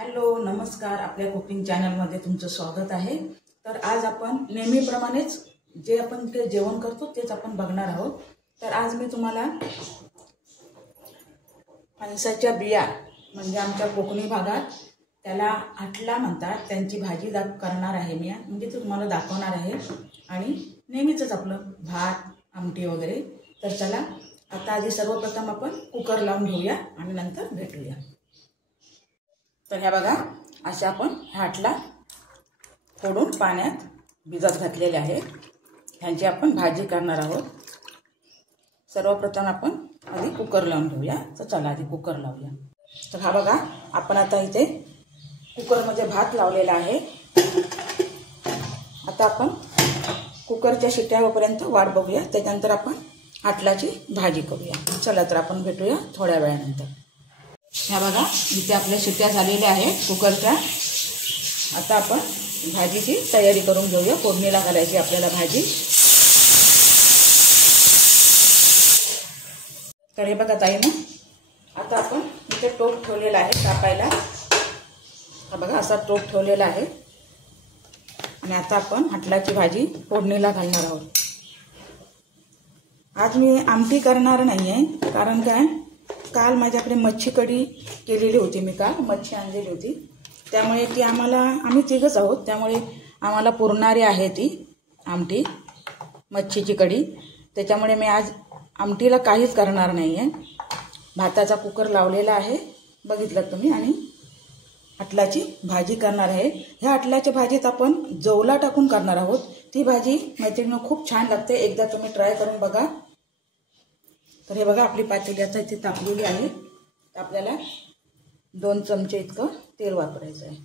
Hello नमस्कार, आपल्या cooking चॅनलमध्ये तुमचं स्वागत आहे। तर आज आपण नेहमीप्रमाणेच जे आपण जेवण करतो तेच आपण बघणार आहोत। तर आज मी तुम्हाला फणसाच्या बिया म्हणजे आमच्या कोकणी भागात त्याला आटला म्हणतात, त्यांची भाजी करणार आहे मी, म्हणजे तुम्हाला दाखवणार आहे। आणि नेहमीच आपलं भात आमटी वगैरे। तर चला आता आधी सर्वप्रथम आपण कुकर लावून घेऊया आणि नंतर भेटूया। तर ह्या बघा, असे आपण हाटला फोडून पाण्यात भिजत घातलेले आहे। ह्यांची आपण भाजी करणार आहोत। सर्वप्रथम आपण आधी कुकर लावून घेऊया। तर चला आधी कुकर लावूया। तर हा बघा, आपण आता इथे कुकरमध्ये भात लावलेला आहे। आता आपण कुकरच्या शिट्ट्या होईपर्यंत वाट बघूया, त्यानंतर आपण हाटलाची भाजी करूया। चला तर आपण भेटूया थोड्या वेळानंतर। ह्या बघा, इथे आपल्या शिट्ट्या झालेल्या आहेत कुकरच्या। आता आपण भाजीची तयारी करून घेऊया। फोडणीला घालायची आपल्याला भाजी। तर हे बघा ताई ना, आता आपण इथे टोप ठेवलेला आहे कापायला। हा बघा, असा टोप ठेवलेला आहे। आणि आता आपण हाटलाची भाजी फोडणीला घालणार आहोत। आज मी आमटी करणार नाहीये, कारण काय, काल माझ्याकडे मच्छी कढी केलेली होती। मी काल मच्छी आणलेली होती, त्यामुळे ती आम्ही तिघच आहोत, त्यामुळे आम्हाला पुरणारी आहे ती आमटी, मच्छीची कढी। त्याच्यामुळे मी आज आमटीला काहीच करणार नाहीये। भाताचा कुकर लावलेला आहे, बघितलं तुम्ही, आणि हाटलाची भाजी करणार आहे। ह्या हाटलाच्या भाजीत आपण जवला टाकून करणार आहोत। ती भाजी मैत्रिणींनो खूप छान लागते, एकदा तुम्ही ट्राय करून बघा। तर हे बघा, आपली पातेली आता इथे तापलेली आहे। आपल्याला 2 चमचे इतकं तेल वापरायचं आहे।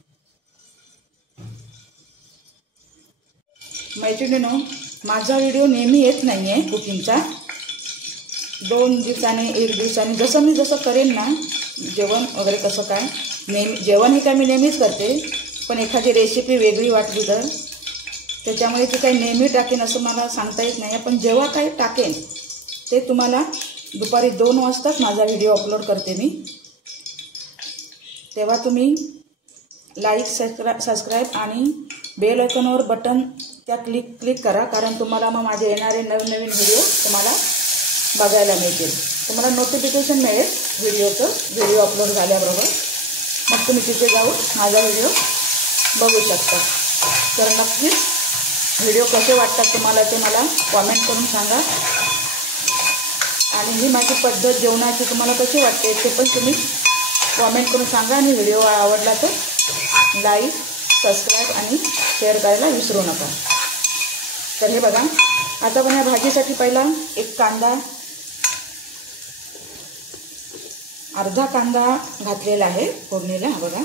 मैत्रिणींनो, माझा व्हिडिओ नेहमी येत नाहीये कुकिंगचा। 2 दिवसाने 1 दिवसाने जसं करेन ना, जेवण वगैरे कसं काय, नेहमी जेवण हे काय मी नेहमीच करते, पण एखादी रेसिपी वेगळी वाटली तर त्याच्यामुळे ती काही नेहमी टाकेन असं मला सांगता येत नाही। पण जेव्हा काही टाकेन ते तुम्हाला दुपारी 2 वाजताच माझा व्हिडिओ अपलोड करते मी। तेव्हा तुम्ही लाईक, सबस्क्राईब आणि बेल आयकॉनवर बटन त्या क्लिक करा, कारण तुम्हाला मग माझे येणारे नवीन व्हिडिओ तुम्हाला बघायला मिळतील। तुम्हाला नोटिफिकेशन मिळेल व्हिडिओ अपलोड झाल्याबरोबर, मग तुम्ही तिथे जाऊन माझा व्हिडिओ बघू शकता। तर नक्कीच व्हिडिओ कसे वाटतात तुम्हाला ते मला कॉमेंट करून सांगा। आणि ही माझी पद्धत जेवणाची तुम्हाला कशी वाटते ते पण तुम्ही कॉमेंट करून सांगा। आणि व्हिडिओ आवडला तर लाईक, सबस्क्राईब आणि शेअर करायला विसरू नका। तर हे बघा, आता आपण या भाजीसाठी पहिला अर्धा कांदा घातलेला आहे फोडणीला। हा बघा,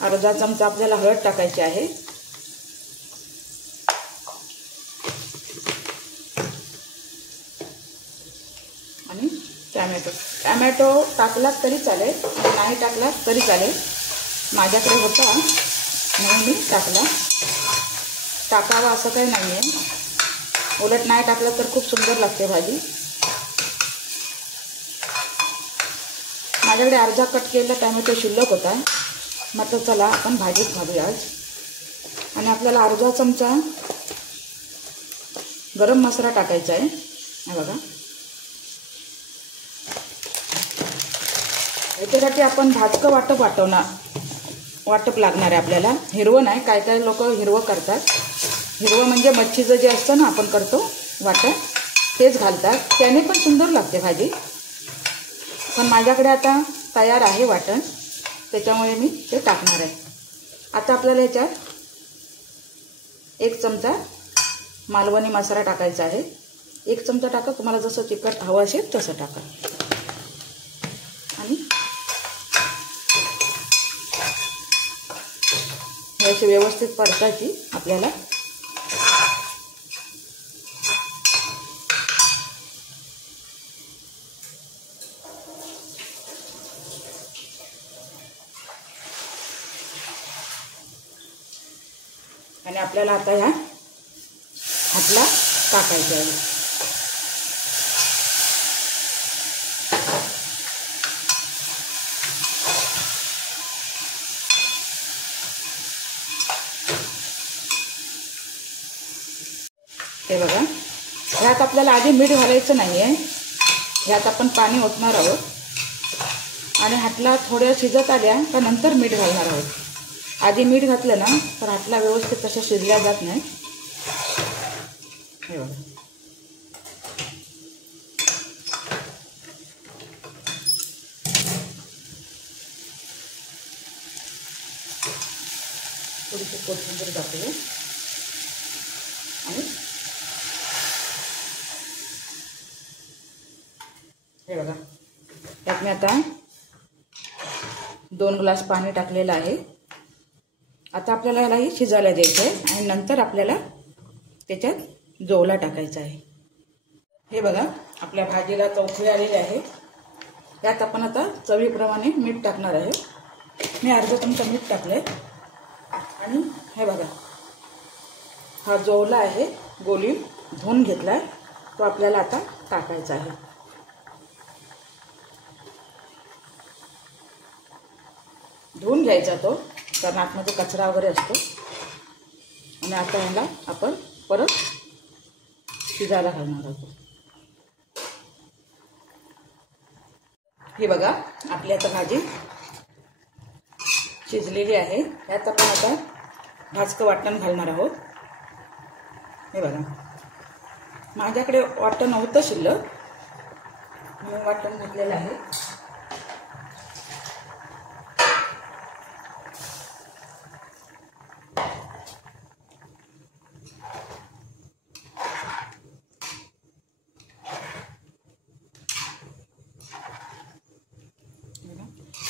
अर्धा चमचा आपल्याला हळद टाकायची आहे। आणि टॅमॅटो टाकलात तरी चालेल, नाही टाकलात तरी चालेल। माझ्याकडे होता म्हणून मी टाकावा असं काही नाही आहे, उलट नाही टाकलं तर खूप सुंदर लागते भाजी। माझ्याकडे अर्धा कट केलेला टॅमॅटो शिल्लक होता, मग चला आपण भाजीत घालूया आज। आणि आपल्याला अर्धा चमचा गरम मसाला टाकायचा आहे। हा बघा, याच्यासाठी आपण भाजकं वाटप लागणार आहे आपल्याला, हिरवं नाही। काय लोक हिरवं करतात, हिरवं म्हणजे मच्छीचं जे असतं ना आपण करतो वाटण, तेच घालतात, त्याने पण सुंदर लागते भाजी। पण माझ्याकडे आता तयार आहे वाटण, त्याच्यामुळे मी ते टाकणार आहे। आता आपल्याला ह्याच्यात 1 चमचा मालवणी मसाला टाकायचा आहे। 1 चमचा टाका, तुम्हाला जसं तिखट हवं असेल तसं टाका। आणि हे असे व्यवस्थित परतायची आपल्याला। आणि आपल्याला आता ह्या हातला टाकायचं आहे. हे बघा, ह्यात आपल्याला आधी मीठ घालायचं नाही आहे. ह्यात आपण पाणी ओतणार आहोत आणि हातला थोड्या शिजत आल्या का नंतर मीठ घालणार आहोत. आधी मीठ घातलं ना तर हातला व्यवस्थित तसं शिजल्या जात नाही. हे बघा, थोडीशी कोथिंबीर टाकूया आणि हे बघा, त्यात मी आता 2 ग्लास पाणी टाकलेलं आहे. आता आपल्याला यालाही शिजायला द्यायचं आहे आणि नंतर आपल्याला त्याच्यात जोला टाकायचा आहे. हे बघा, आपल्या भाजीला चौथळी आलेली आहे. यात आपण आता चवीप्रमाणे मीठ टाकणार आहे. मी अर्धा चमचा मीठ टाकलंय आणि हे बघा, हा जोला आहे गोली धुवून घेतलाय, तो आपल्याला आता टाकायचा आहे. धुवून घ्यायचा तो, कारण आतमध्ये कचरा वगैरे असतो. आणि आता ह्याला आपण परत शिजायला घालणार आहोत. ही बघा, आपली आता भाजी शिजलेली आहे. यात आपण आता भाजकं वाटण घालणार आहोत. हे बघा, माझ्याकडे वाटण नव्हतं शिल्लक म्हणून वाटण घातलेलं आहे.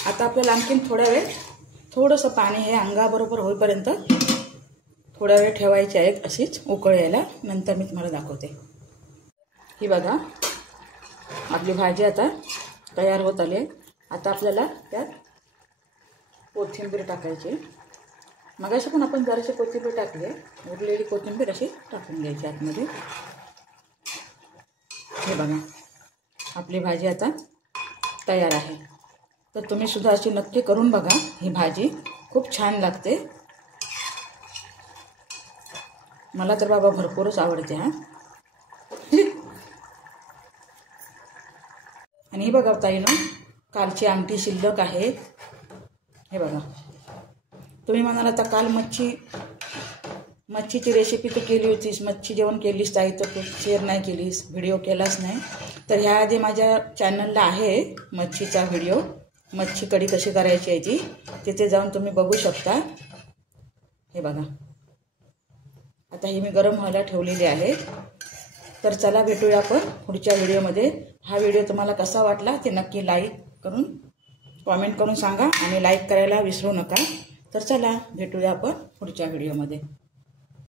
आता आपल्याला आणखीन थोडा वेळ थोडंसं पाणी हे अंगाबरोबर होईपर्यंत थोडा वेळ ठेवायचे आहे अशीच उकळ यायला. नंतर मी तुम्हाला दाखवते. ही बघा, आपली भाजी आता तयार होत आली आहे. आता आपल्याला त्यात कोथिंबीर टाकायची. मगाशी पण आपण जराशी कोथिंबीर टाकली आहे. उरलेली कोथिंबीर अशी टाकून घ्यायची आतमध्ये. हे बघा, आपली भाजी आता तयार आहे. तर तुम्ही सुद्धा अशी नक्की करून बघा. ही भाजी खूप छान लागते. मला तर बाबा भरपूरच आवडते. हा, आणि ही बघा ताईनं, कालची आमटी शिल्लक आहे. हे बघा, तुम्ही म्हणाल आता काल मच्छीची रेसिपी तू केली होतीस, मच्छी जेवण केलीस ताई, तर तू शेअर नाही केलीस, व्हिडिओ केलाच नाही. तर ह्या आधी माझ्या चॅनलला आहे मच्छीचा व्हिडिओ, मच्छी कढी कशी करायची आहे ती, तिथे जाऊन तुम्ही बघू शकता. हे बघा, आता ही मी गरम व्हायला ठेवलेली आहे. तर चला भेटूया आपण पुढच्या व्हिडिओमध्ये. हा व्हिडिओ तुम्हाला कसा वाटला ते नक्की लाईक करून कॉमेंट करून सांगा आणि लाईक करायला विसरू नका. तर चला भेटूया आपण पुढच्या व्हिडिओमध्ये.